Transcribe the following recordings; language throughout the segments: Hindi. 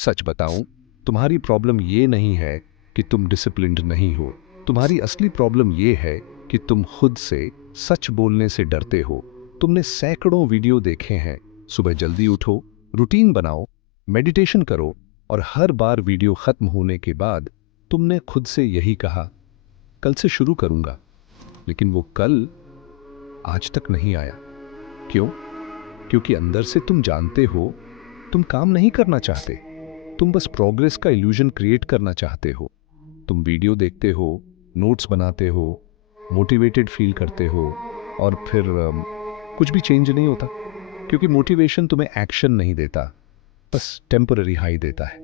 सच बताऊं, तुम्हारी प्रॉब्लम ये नहीं है कि तुम डिसिप्लिन्ड नहीं हो। तुम्हारी असली प्रॉब्लम ये है कि तुम खुद से सच बोलने से डरते हो। तुमने सैकड़ों वीडियो देखे हैं, सुबह जल्दी उठो, रूटीन बनाओ, मेडिटेशन करो, और हर बार वीडियो खत्म होने के बाद तुमने खुद से यही कहा, कल से शुरू करूंगा। लेकिन वो कल आज तक नहीं आया। क्यों? क्योंकि अंदर से तुम जानते हो तुम काम नहीं करना चाहते। तुम बस प्रोग्रेस का इल्यूजन क्रिएट करना चाहते हो। तुम वीडियो देखते हो, नोट्स बनाते हो, मोटिवेटेड फील करते हो, और फिर कुछ भी चेंज नहीं होता। क्योंकि मोटिवेशन तुम्हें एक्शन नहीं देता, बस टेम्पररी हाई देता है,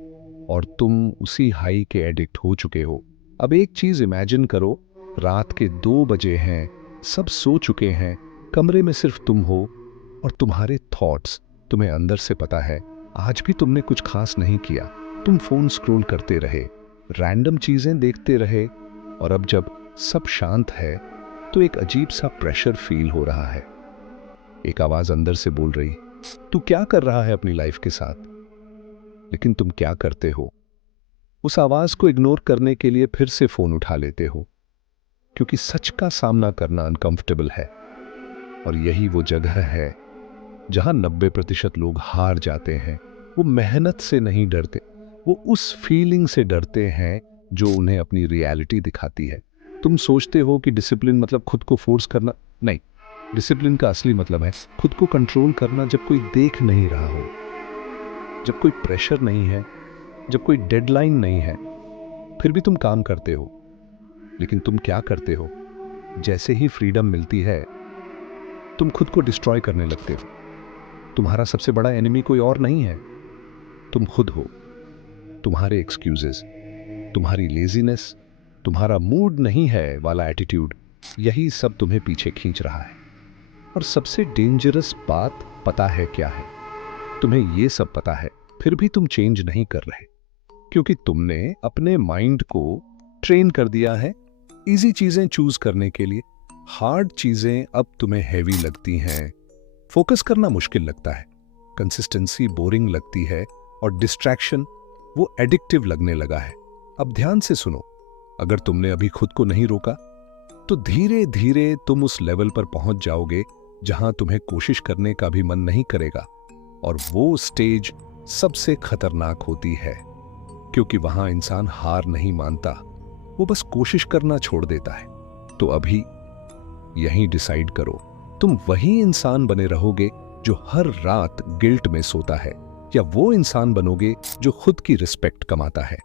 और तुम उसी हाई के एडिक्ट हो चुके हो। अब एक चीज इमेजिन करो, रात के 2 बजे हैं, सब सो चुके हैं, कमरे में सिर्फ तुम हो और तुम्हारे थॉट्स। तुम्हें अंदर से पता है आज भी तुमने कुछ खास नहीं किया। तुम फोन स्क्रॉल करते रहे, रैंडम चीजें देखते रहे, और अब जब सब शांत है तो एक अजीब सा प्रेशर फील हो रहा है। एक आवाज अंदर से बोल रही, तू क्या कर रहा है अपनी लाइफ के साथ? लेकिन तुम क्या करते हो? उस आवाज को इग्नोर करने के लिए फिर से फोन उठा लेते हो, क्योंकि सच का सामना करना अनकंफर्टेबल है। और यही वो जगह है जहां 90% लोग हार जाते हैं। वो मेहनत से नहीं डरते, वो उस फीलिंग से डरते हैं जो उन्हें अपनी रियलिटी दिखाती है। तुम सोचते हो कि डिसिप्लिन मतलब खुद को फोर्स करना। नहीं, डिसिप्लिन का असली मतलब है खुद को कंट्रोल करना जब कोई देख नहीं रहा हो, जब कोई प्रेशर नहीं है, जब कोई डेडलाइन नहीं है। फिर भी तुम काम करते हो। लेकिन तुम क्या करते हो? जैसे ही फ्रीडम मिलती है, तुम खुद को डिस्ट्रॉय करने लगते हो। तुम्हारा सबसे बड़ा एनिमी कोई और नहीं है, तुम खुद हो। तुम्हारे एक्सक्यूजेस, तुम्हारी लेजीनेस, तुम्हारा मूड नहीं है वाला एटीट्यूड, यही सब तुम्हें पीछे खींच रहा है। और सबसे डेंजरस बात पता है क्या है? तुम्हें ये सब पता है, फिर भी तुम चेंज नहीं कर रहे, क्योंकि तुमने अपने माइंड को ट्रेन कर दिया है इजी चीजें चूज करने के लिए। हार्ड चीजें अब तुम्हें हैवी लगती हैं, फोकस करना मुश्किल लगता है, कंसिस्टेंसी बोरिंग लगती है, और डिस्ट्रैक्शन वो एडिक्टिव लगने लगा है। अब ध्यान से सुनो, अगर तुमने अभी खुद को नहीं रोका तो धीरे धीरे तुम उस लेवल पर पहुंच जाओगे जहां तुम्हें कोशिश करने का भी मन नहीं करेगा। और वो स्टेज सबसे खतरनाक होती है, क्योंकि वहां इंसान हार नहीं मानता, वो बस कोशिश करना छोड़ देता है। तो अभी यहीं डिसाइड करो, तुम वही इंसान बने रहोगे जो हर रात गिल्ट में सोता है, या वो इंसान बनोगे जो खुद की रिस्पेक्ट कमाता है।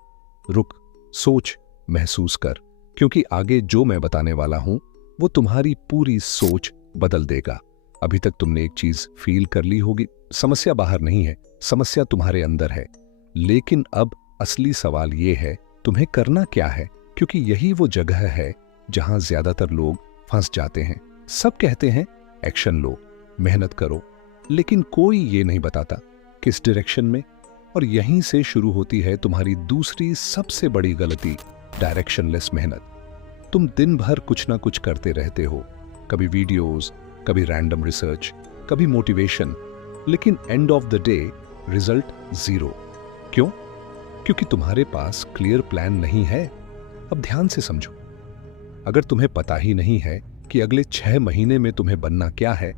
रुक, सोच, महसूस कर, क्योंकि आगे जो मैं बताने वाला हूं वो तुम्हारी पूरी सोच बदल देगा। अभी तक तुमने एक चीज फील कर ली होगी, समस्या बाहर नहीं है, समस्या तुम्हारे अंदर है। लेकिन अब असली सवाल ये है, तुम्हें करना क्या है? क्योंकि यही वो जगह है जहां ज्यादातर लोग फंस जाते हैं। सब कहते हैं एक्शन लो, मेहनत करो, लेकिन कोई ये नहीं बताता किस डायरेक्शन में। और यहीं से शुरू होती है तुम्हारी दूसरी सबसे बड़ी गलती, डायरेक्शनलेस मेहनत। तुम दिन भर कुछ ना कुछ करते रहते हो, कभी वीडियोस, कभी रैंडम रिसर्च, कभी मोटिवेशन, लेकिन end of the day result zero. क्यों? क्योंकि तुम्हारे पास क्लियर प्लान नहीं है। अब ध्यान से समझो, अगर तुम्हें पता ही नहीं है कि अगले 6 महीने में तुम्हें बनना क्या है,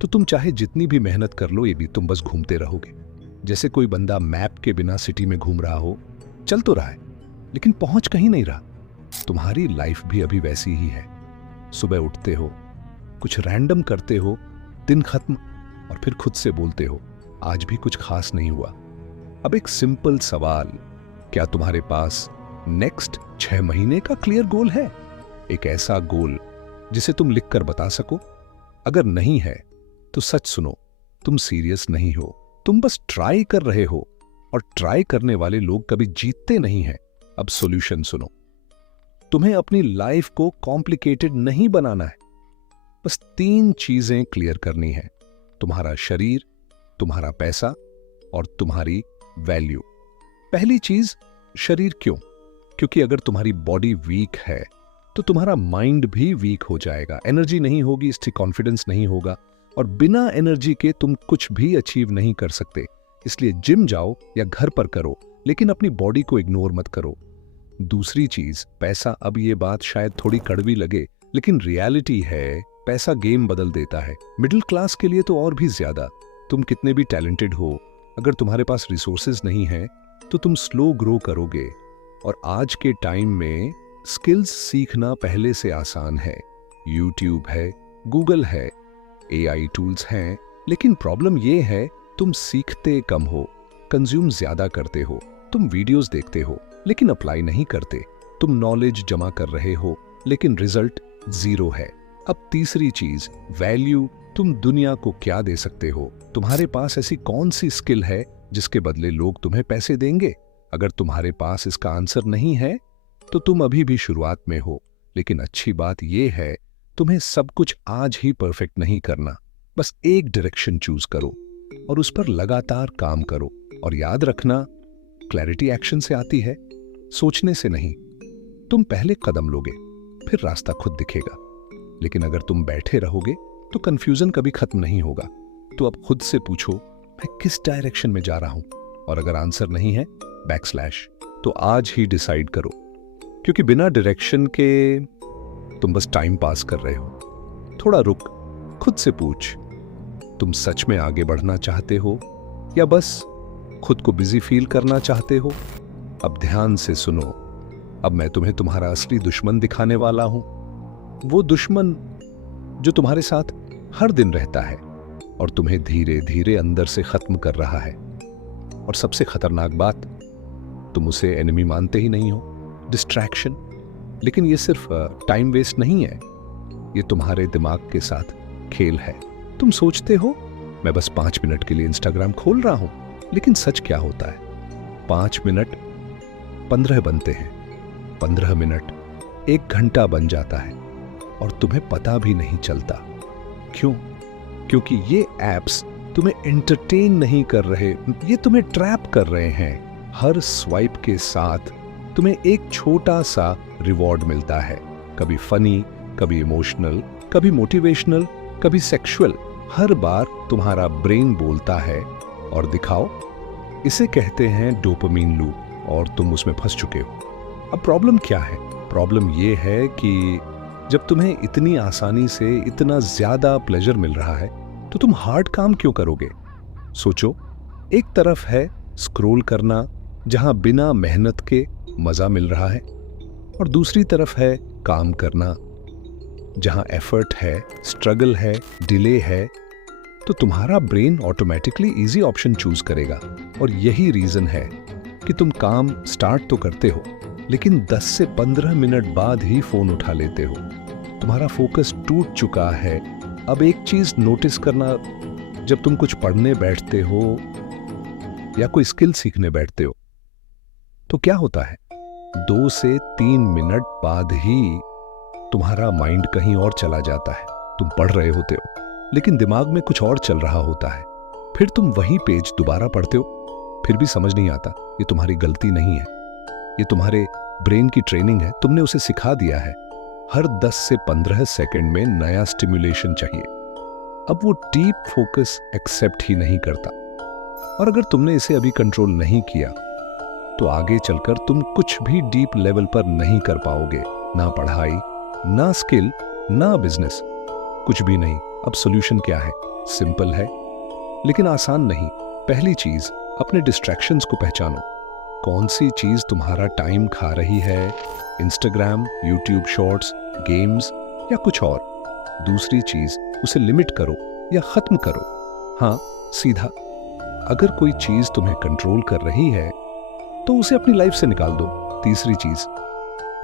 तो तुम चाहे जितनी भी मेहनत कर लो, ये भी तुम बस घूमते रहोगे। जैसे कोई बंदा मैप के बिना सिटी में घूम रहा हो, चल तो रहा है लेकिन पहुंच कहीं नहीं रहा। तुम्हारी लाइफ भी अभी वैसी ही है। सुबह उठते हो, कुछ रैंडम करते हो, दिन खत्म, और फिर खुद से बोलते हो आज भी कुछ खास नहीं हुआ। अब एक सिंपल सवाल, क्या तुम्हारे पास नेक्स्ट 6 महीने का क्लियर गोल है? एक ऐसा गोल जिसे तुम लिखकर बता सको? अगर नहीं है तो सच सुनो, तुम सीरियस नहीं हो, तुम बस ट्राई कर रहे हो, और ट्राई करने वाले लोग कभी जीतते नहीं हैं। अब सॉल्यूशन सुनो, तुम्हें अपनी लाइफ को कॉम्प्लिकेटेड नहीं बनाना है, बस 3 चीजें क्लियर करनी है, तुम्हारा शरीर, तुम्हारा पैसा और तुम्हारी वैल्यू। पहली चीज, शरीर। क्यों? क्योंकि अगर तुम्हारी बॉडी वीक है तो तुम्हारा माइंड भी वीक हो जाएगा, एनर्जी नहीं होगी, इससे कॉन्फिडेंस नहीं होगा, और बिना एनर्जी के तुम कुछ भी अचीव नहीं कर सकते। इसलिए जिम जाओ या घर पर करो, लेकिन अपनी बॉडी को इग्नोर मत करो। दूसरी चीज, पैसा, अब ये बात शायद थोड़ी कड़वी लगे, लेकिन रियलिटी है पैसा गेम बदल देता है। मिडिल क्लास के लिए तो और भी ज्यादा। तुम कितने भी टैलेंटेड हो, अगर तुम्हारे पास रिसोर्सेज नहीं है तो तुम स्लो ग्रो करोगे। और आज के टाइम में स्किल्स सीखना पहले से आसान है। यूट्यूब है, गूगल है, AI टूल्स हैं, लेकिन प्रॉब्लम ये है तुम सीखते कम हो, कंज्यूम ज्यादा करते हो। तुम वीडियोस देखते हो लेकिन अप्लाई नहीं करते। तुम नॉलेज जमा कर रहे हो लेकिन रिजल्ट जीरो है। अब तीसरी चीज, वैल्यू। तुम दुनिया को क्या दे सकते हो? तुम्हारे पास ऐसी कौन सी स्किल है जिसके बदले लोग तुम्हें पैसे देंगे? अगर तुम्हारे पास इसका आंसर नहीं है तो तुम अभी भी शुरुआत में हो। लेकिन अच्छी बात यह है तुम्हें सब कुछ आज ही परफेक्ट नहीं करना। बस एक डायरेक्शन चूज करो और उस पर लगातार काम करो। और याद रखना, क्लैरिटी एक्शन से आती है, सोचने से नहीं। तुम पहले कदम लोगे, फिर रास्ता खुद दिखेगा। लेकिन अगर तुम बैठे रहोगे तो कंफ्यूजन कभी खत्म नहीं होगा। तो अब खुद से पूछो, मैं किस डायरेक्शन में जा रहा हूं? और अगर आंसर नहीं है बैकस्लैश, तो आज ही डिसाइड करो। क्योंकि बिना डायरेक्शन के तुम बस टाइम पास कर रहे हो। थोड़ा रुक, खुद से पूछ, तुम सच में आगे बढ़ना चाहते हो या बस खुद को बिजी फील करना चाहते हो? अब ध्यान से सुनो, अब मैं तुम्हें तुम्हारा असली दुश्मन दिखाने वाला हूं। वो दुश्मन जो तुम्हारे साथ हर दिन रहता है और तुम्हें धीरे धीरे अंदर से खत्म कर रहा है। और सबसे खतरनाक बात, तुम उसे एनिमी मानते ही नहीं हो, डिस्ट्रैक्शन। लेकिन ये सिर्फ टाइम वेस्ट नहीं है, ये तुम्हारे दिमाग के साथ खेल है। तुम सोचते हो मैं बस 5 मिनट के लिए इंस्टाग्राम खोल रहा हूं, लेकिन सच क्या होता है? 5 मिनट 15 बनते हैं, 15 मिनट 1 घंटा बन जाता है और तुम्हें पता भी नहीं चलता। क्यों? क्योंकि ये एप्स तुम्हें एंटरटेन नहीं कर रहे, ये तुम्हें ट्रैप कर रहे हैं। हर स्वाइप के साथ तुम्हें एक छोटा सा रिवॉर्ड मिलता है, कभी फनी, कभी इमोशनल, कभी मोटिवेशनल, कभी सेक्सुअल। हर बार तुम्हारा ब्रेन बोलता है और दिखाओ, इसे कहते हैं डोपामिन लूप, और तुम उसमें फंस चुके हो। अब प्रॉब्लम क्या है? प्रॉब्लम ये है कि जब तुम्हें इतनी आसानी से इतना ज्यादा प्लेजर मिल रहा है तो तुम हार्ड काम क्यों करोगे? सोचो, एक तरफ है स्क्रॉल करना जहां बिना मेहनत के मजा मिल रहा है, और दूसरी तरफ है काम करना जहां एफर्ट है, स्ट्रगल है, डिले है। तो तुम्हारा brain automatically easy option choose करेगा। और यही रीजन है कि तुम काम स्टार्ट तो करते हो लेकिन 10 से 15 मिनट बाद ही फोन उठा लेते हो। तुम्हारा फोकस टूट चुका है। अब एक चीज नोटिस करना, जब तुम कुछ पढ़ने बैठते हो या कोई स्किल सीखने बैठते हो तो क्या होता है? 2 से 3 मिनट बाद ही तुम्हारा माइंड कहीं और चला जाता है। तुम पढ़ रहे होते हो लेकिन दिमाग में कुछ और चल रहा होता है। फिर तुम वही पेज दोबारा पढ़ते हो, फिर भी समझ नहीं आता। ये तुम्हारी गलती नहीं है, ये तुम्हारे ब्रेन की ट्रेनिंग है। तुमने उसे सिखा दिया है हर 10 से 15 सेकंड में नया स्टिमुलेशन चाहिए। अब वो डीप फोकस एक्सेप्ट ही नहीं करता। और अगर तुमने इसे अभी कंट्रोल नहीं किया तो आगे चलकर तुम कुछ भी डीप लेवल पर नहीं कर पाओगे। ना पढ़ाई, ना स्किल, ना बिजनेस, कुछ भी नहीं। अब सॉल्यूशन क्या है? सिंपल है लेकिन आसान नहीं। पहली चीज, अपने डिस्ट्रैक्शंस को पहचानो। कौन सी चीज तुम्हारा टाइम खा रही है? इंस्टाग्राम, यूट्यूब शॉर्ट्स, गेम्स या कुछ और? दूसरी चीज, उसे लिमिट करो या खत्म करो। हाँ, सीधा। अगर कोई चीज तुम्हें कंट्रोल कर रही है तो उसे अपनी लाइफ से निकाल दो। तीसरी चीज,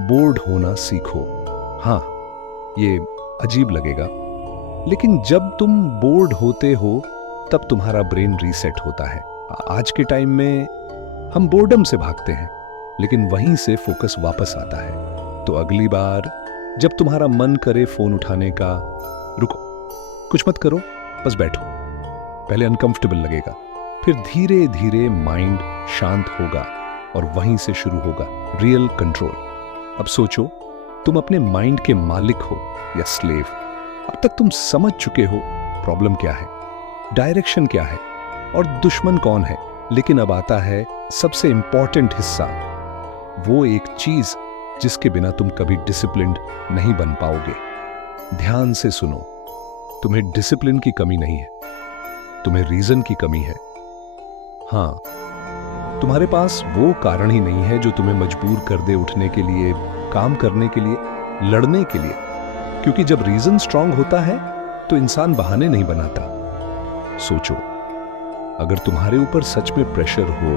बोर्ड होना सीखो। हाँ, ये अजीब लगेगा लेकिन जब तुम बोर्ड होते हो तब तुम्हारा ब्रेन रीसेट होता है। आज के टाइम में हम बोर्डम से भागते हैं लेकिन वहीं से फोकस वापस आता है। तो अगली बार जब तुम्हारा मन करे फोन उठाने का, रुको, कुछ मत करो, बस बैठो। पहले अनकंफर्टेबल लगेगा, फिर धीरे धीरे माइंड शांत होगा और वहीं से शुरू होगा रियल कंट्रोल। अब सोचो, तुम अपने माइंड के मालिक हो या स्लेव? अब तक तुम समझ चुके हो प्रॉब्लम क्या है, डायरेक्शन क्या है और दुश्मन कौन है। लेकिन अब आता है सबसे इंपॉर्टेंट हिस्सा, वो एक चीज जिसके बिना तुम कभी डिसिप्लिन्ड नहीं बन पाओगे। ध्यान से सुनो, तुम्हें डिसिप्लिन की कमी नहीं है, तुम्हें रीजन की कमी है। हाँ, तुम्हारे पास वो कारण ही नहीं है जो तुम्हें मजबूर कर दे उठने के लिए, काम करने के लिए, लड़ने के लिए। क्योंकि जब रीजन स्ट्रांग होता है तो इंसान बहाने नहीं बनाता। सोचो, अगर तुम्हारे ऊपर सच में प्रेशर हो,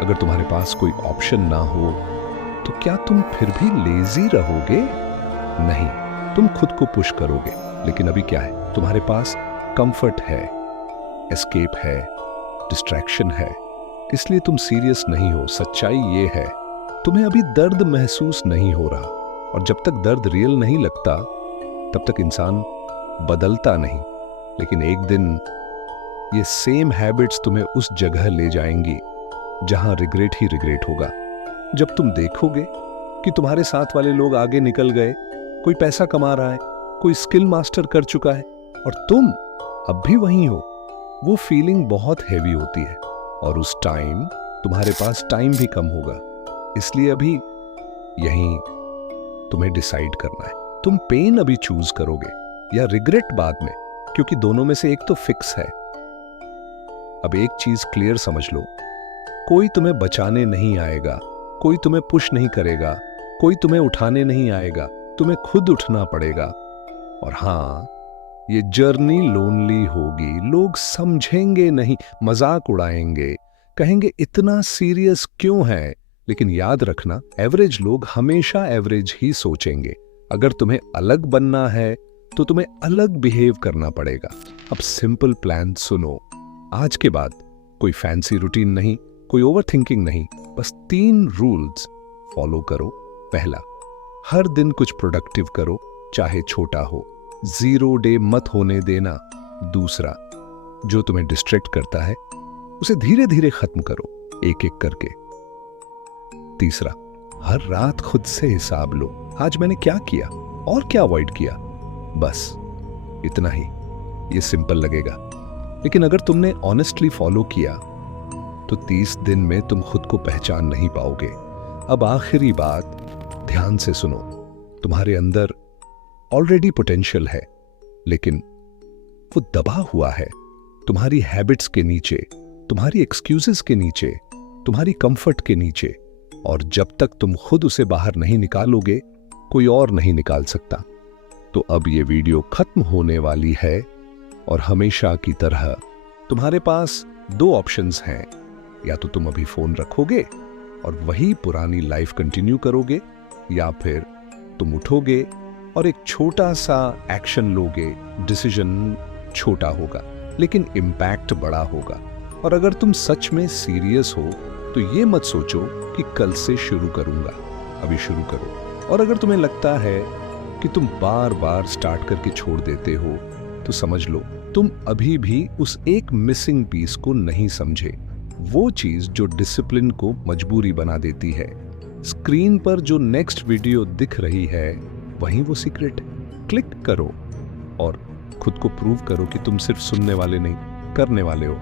अगर तुम्हारे पास कोई ऑप्शन ना हो, तो क्या तुम फिर भी लेजी रहोगे? नहीं, तुम खुद को पुश करोगे। लेकिन अभी क्या है, तुम्हारे पास कंफर्ट है, एस्केप है, डिस्ट्रैक्शन है, इसलिए तुम सीरियस नहीं हो। सच्चाई ये है, तुम्हें अभी दर्द महसूस नहीं हो रहा, और जब तक दर्द रियल नहीं लगता तब तक इंसान बदलता नहीं। लेकिन एक दिन ये सेम हैबिट्स तुम्हें उस जगह ले जाएंगी जहां रिग्रेट ही रिग्रेट होगा। जब तुम देखोगे कि तुम्हारे साथ वाले लोग आगे निकल गए, कोई पैसा कमा रहा है, कोई स्किल मास्टर कर चुका है, और तुम अब भी वहीं हो, वो फीलिंग बहुत हैवी होती है। और उस टाइम तुम्हारे पास टाइम भी कम होगा। इसलिए अभी यहीं तुम्हें डिसाइड करना है, तुम पेन अभी चूज करोगे या रिग्रेट बाद में, क्योंकि दोनों में से एक तो फिक्स है। अब एक चीज क्लियर समझ लो, कोई तुम्हें बचाने नहीं आएगा, कोई तुम्हें पुश नहीं करेगा, कोई तुम्हें उठाने नहीं आएगा, तुम्हें खुद उठना पड़ेगा। और हाँ, ये जर्नी लोनली होगी, लोग समझेंगे नहीं, मजाक उड़ाएंगे, कहेंगे इतना सीरियस क्यों है। लेकिन याद रखना, एवरेज लोग हमेशा एवरेज ही सोचेंगे। अगर तुम्हें अलग बनना है तो तुम्हें अलग बिहेव करना पड़ेगा। अब सिंपल प्लान सुनो, आज के बाद कोई फैंसी रूटीन नहीं, कोई ओवरथिंकिंग नहीं, बस 3 रूल्स फॉलो करो। पहला, हर दिन कुछ प्रोडक्टिव करो, चाहे छोटा हो, 0 डे मत होने देना। दूसरा, जो तुम्हें डिस्ट्रैक्ट करता है उसे धीरे धीरे खत्म करो, एक एक करके। तीसरा, हर रात खुद से हिसाब लो, आज मैंने क्या किया और क्या अवॉइड किया। बस इतना ही। ये सिंपल लगेगा, लेकिन अगर तुमने ऑनेस्टली फॉलो किया तो 30 दिन में तुम खुद को पहचान नहीं पाओगे। अब आखिरी बात, ध्यान से सुनो, तुम्हारे अंदर ऑलरेडी पोटेंशियल है, लेकिन वो दबा हुआ है तुम्हारी हैबिट्स के नीचे, तुम्हारी एक्सक्यूजेस के नीचे, तुम्हारी कंफर्ट के नीचे। और जब तक तुम खुद उसे बाहर नहीं निकालोगे, कोई और नहीं निकाल सकता। तो अब ये वीडियो खत्म होने वाली है, और हमेशा की तरह तुम्हारे पास 2 ऑप्शंस हैं। या तो तुम अभी फोन रखोगे और वही पुरानी लाइफ कंटिन्यू करोगे, या फिर तुम उठोगे और एक छोटा सा एक्शन लोगे। डिसीजन छोटा होगा लेकिन इम्पैक्ट बड़ा होगा। और अगर तुम सच में सीरियस हो तो ये मत सोचो कि कल से शुरू करूंगा, अभी शुरू करो। और अगर तुम्हें लगता है कि तुम बार बार स्टार्ट करके छोड़ देते हो, तो समझ लो तुम अभी भी उस एक मिसिंग पीस को नहीं समझे, वो चीज जो डिसिप्लिन को मजबूरी बना देती है। स्क्रीन पर जो नेक्स्ट वीडियो दिख रही है वही वो सीक्रेट है। क्लिक करो और खुद को प्रूव करो कि तुम सिर्फ सुनने वाले नहीं, करने वाले हो।